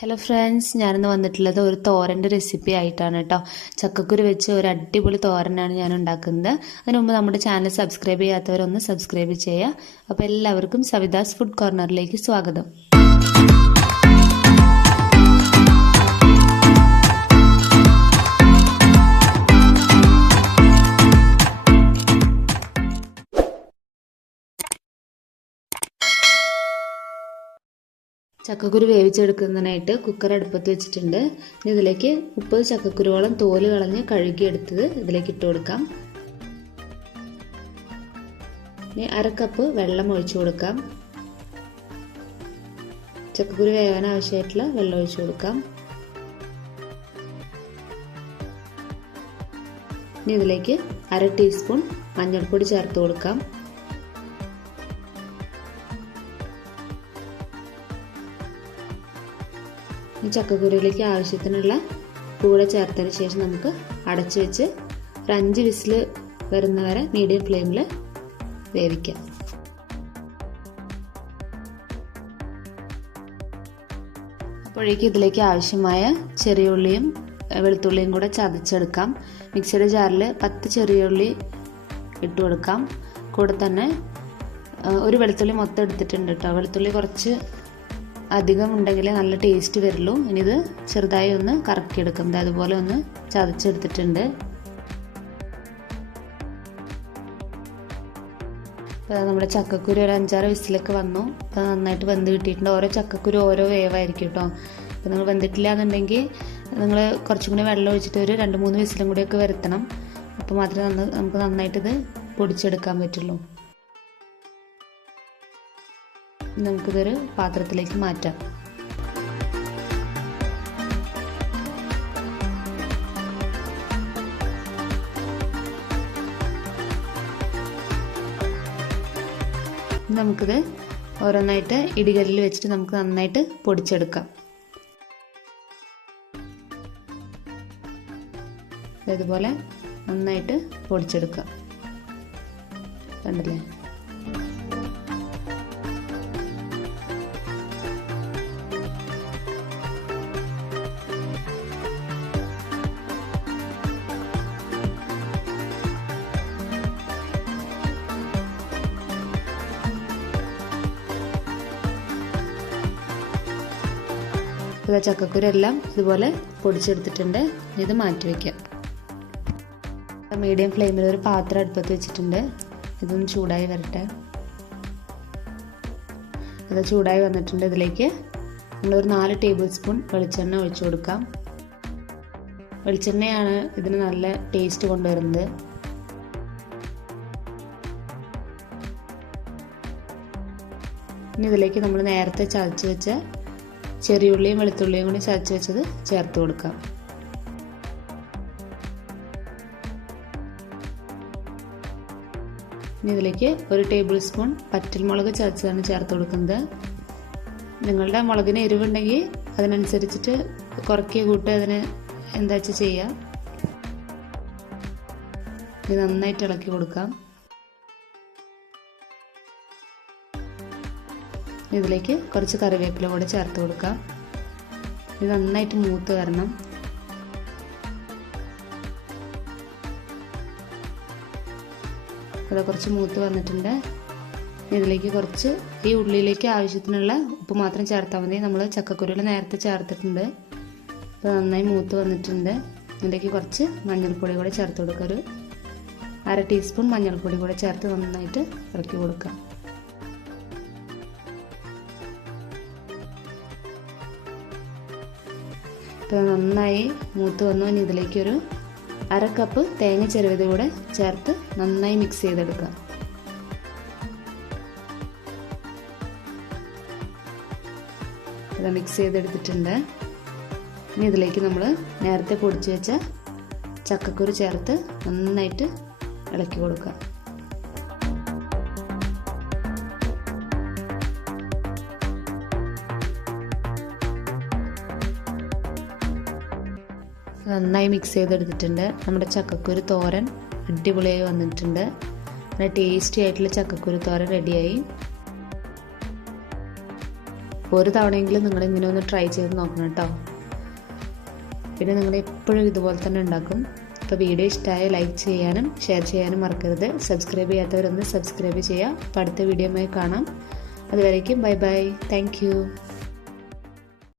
Hello friends, ഞാനിന്ന് വന്നിട്ടുള്ളത് ഒരു തോരൻ്റെ റെസിപ്പി ആയിട്ടാണ് കേട്ടോ. ചക്കക്കുരു വെച്ച് ഒരു അടിപൊളി തോരനാണ് ഞാൻ ഉണ്ടാക്കുന്നത്. അതിന് മുമ്പ് നമ്മുടെ ചാനൽ സബ്സ്ക്രൈബ് ചെയ്യാത്തവരൊന്ന് സബ്സ്ക്രൈബ് ചെയ്യുക. അപ്പോൾ എല്ലാവർക്കും സവിതാസ് ഫുഡ് കോർണറിലേക്ക് സ്വാഗതം. ചക്കക്കുരു വേവിച്ചെടുക്കുന്നതിനായിട്ട് കുക്കർ അടുപ്പത്ത് വെച്ചിട്ടുണ്ട്. ഇതിലേക്ക് 30 ചക്കക്കുരുവോളം തോല് കളഞ്ഞ് കഴുകിയെടുത്തത് ഇതിലേക്ക് ഇട്ട് കൊടുക്കാം. ഇനി 1/2 കപ്പ് വെള്ളം ഒഴിച്ചു കൊടുക്കാം. ചക്കക്കുരു വേവാൻ ആവശ്യമായിട്ടുള്ള വെള്ളം ഒഴിച്ചു കൊടുക്കാം. ഇനി ഇതിലേക്ക് 1/2 ടീസ്പൂൺ മഞ്ഞൾപ്പൊടി ചേർത്ത് കൊടുക്കാം. ചക്കക്കുരുവിലേക്ക് ആവശ്യത്തിനുള്ള കൂടെ ചേർത്തതിന് ശേഷം നമുക്ക് അടച്ചു വെച്ച് ഒരു 5 വിസിൽ വരുന്നവരെ മീഡിയം ഫ്ലെയിമിൽ വേവിക്കാം. അപ്പോഴേക്കും ഇതിലേക്ക് ആവശ്യമായ ചെറിയ ഉള്ളിയും വെളുത്തുള്ളിയും കൂടെ ചതച്ചെടുക്കാം. മിക്സിയുടെ ജാറിൽ 10 ചെറിയ ഉള്ളി ഇട്ട് കൊടുക്കാം. കൂടെ തന്നെ ഒരു വെളുത്തുള്ളി മൊത്തം എടുത്തിട്ടുണ്ട് കേട്ടോ. വെളുത്തുള്ളി കുറച്ച് അധികം ഉണ്ടെങ്കിലേ നല്ല ടേസ്റ്റ് വരുള്ളൂ. ഇനി ഇത് ചെറുതായി ഒന്ന് കറക്കിയെടുക്കാം. അതുപോലെ ഒന്ന് ചതച്ചെടുത്തിട്ടുണ്ട്. നമ്മുടെ ചക്കക്കുരു ഒരു 5-6 വിസിലൊക്കെ വന്നു. അപ്പോൾ നന്നായിട്ട് വെന്ത് കിട്ടിയിട്ടുണ്ട്. ഓരോ ചക്കക്കുരു ഓരോ വേവായിരിക്കും കേട്ടോ. അപ്പോൾ നിങ്ങൾ വെന്തിട്ടില്ല എന്നുണ്ടെങ്കിൽ നിങ്ങൾ കുറച്ചും കൂടി വെള്ളം ഒഴിച്ചിട്ട് ഒരു 2-3 വിസിലും കൂടിയൊക്കെ വരുത്തണം. അപ്പോൾ മാത്രമേ നമുക്ക് നന്നായിട്ട് ഇത് പൊടിച്ചെടുക്കാൻ പറ്റുള്ളൂ. നമുക്കിതൊരു പാത്രത്തിലേക്ക് മാറ്റാം. നമുക്കിത് ഓരോന്നായിട്ട് ഇടികല്ലിൽ വെച്ചിട്ട് നമുക്ക് നന്നായിട്ട് പൊടിച്ചെടുക്കാം. ഇതുപോലെ നന്നായിട്ട് പൊടിച്ചെടുക്കാം. കണ്ടില്ലേ? ചക്കക്കുരു എല്ലാം ഇതുപോലെ പൊടിച്ചെടുത്തിട്ടുണ്ട്. ഇത് മാറ്റി വയ്ക്കാം. മീഡിയം ഫ്ലെയിമിൽ ഒരു പാത്രം അടുപ്പത്ത് വെച്ചിട്ടുണ്ട്. ഇതൊന്ന് ചൂടായി വരട്ടെ. അത് ചൂടായി വന്നിട്ടുണ്ട്. ഇതിലേക്ക് നമ്മളൊരു 4 ടേബിൾ സ്പൂൺ വെളിച്ചെണ്ണ ഒഴിച്ചു കൊടുക്കാം. വെളിച്ചെണ്ണയാണ് ഇതിന് നല്ല ടേസ്റ്റ് കൊണ്ടുവരുന്നത്. ഇനി ഇതിലേക്ക് നമ്മൾ നേരത്തെ ചതച്ച് വെച്ച ചെറിയുള്ളിയും വെളുത്തുള്ളിയും കൂടി ചതച്ച് വെച്ചത് ചേർത്ത് കൊടുക്കാം. ഇനി ഇതിലേക്ക് 1 ടേബിൾ സ്പൂൺ പച്ചമുളക് ചതച്ചതാണ് ചേർത്ത് കൊടുക്കുന്നത്. നിങ്ങളുടെ മുളകിന് എരിവുണ്ടെങ്കിൽ അതിനനുസരിച്ചിട്ട് കുറയ്ക്കുക കൂട്ടുക അതിന് എന്താ വെച്ചാൽ ചെയ്യാം. ഇത് നന്നായിട്ട് ഇളക്കി കൊടുക്കാം. ഇതിലേക്ക് കുറച്ച് കറിവേപ്പില കൂടെ ചേർത്ത് കൊടുക്കാം. ഇത് നന്നായിട്ട് മൂത്ത് വരണം. അത് കുറച്ച് മൂത്ത് വന്നിട്ടുണ്ട്. ഇതിലേക്ക് കുറച്ച് ഈ ഉള്ളിയിലേക്ക് ആവശ്യത്തിനുള്ള ഉപ്പ് മാത്രം ചേർത്താൽ മതി. നമ്മൾ ചക്കക്കുരുവിൽ നേരത്തെ ചേർത്തിട്ടുണ്ട്. അപ്പോൾ നന്നായി മൂത്ത് വന്നിട്ടുണ്ട്. ഇതിലേക്ക് കുറച്ച് മഞ്ഞൾപ്പൊടി കൂടെ ചേർത്ത് കൊടുക്കുക. ഒരു 1/2 ടീസ്പൂൺ മഞ്ഞൾപ്പൊടി കൂടെ ചേർത്ത് നന്നായിട്ട് ഇളക്കി കൊടുക്കാം. ഇപ്പോൾ നന്നായി മൂത്ത് വന്നു. ഇനി ഇതിലേക്ക് ഒരു 1/2 കപ്പ് തേങ്ങ ചിരവിയത് കൂടെ ചേർത്ത് നന്നായി മിക്സ് ചെയ്തെടുക്കുക. ഇത് മിക്സ് ചെയ്തെടുത്തിട്ടുണ്ട്. ഇനി ഇതിലേക്ക് നമ്മൾ നേരത്തെ പൊടിച്ച് വെച്ച ചക്കക്കുരു ചേർത്ത് നന്നായിട്ട് ഇളക്കി കൊടുക്കുക. നന്നായി മിക്സ് ചെയ്തെടുത്തിട്ടുണ്ട്. നമ്മുടെ ചക്കക്കുരു തോരൻ അടിപൊളിയായി വന്നിട്ടുണ്ട്. നല്ല ടേസ്റ്റി ആയിട്ടുള്ള ചക്കക്കുരു തോരൻ റെഡിയായി. ഒരു തവണയെങ്കിലും നിങ്ങൾ ഇങ്ങനെ ഒന്ന് ട്രൈ ചെയ്ത് നോക്കണം കേട്ടോ. പിന്നെ നിങ്ങൾ എപ്പോഴും ഇതുപോലെ തന്നെ ഉണ്ടാക്കും. അപ്പോൾ വീഡിയോ ഇഷ്ടമായ ലൈക്ക് ചെയ്യാനും ഷെയർ ചെയ്യാനും മറക്കരുത്. സബ്സ്ക്രൈബ് ചെയ്യാത്തവരൊന്ന് സബ്സ്ക്രൈബ് ചെയ്യുക. അപ്പോൾ അടുത്ത വീഡിയോയുമായി കാണാം. അതുവരേക്കും ബൈ ബൈ. Thank you.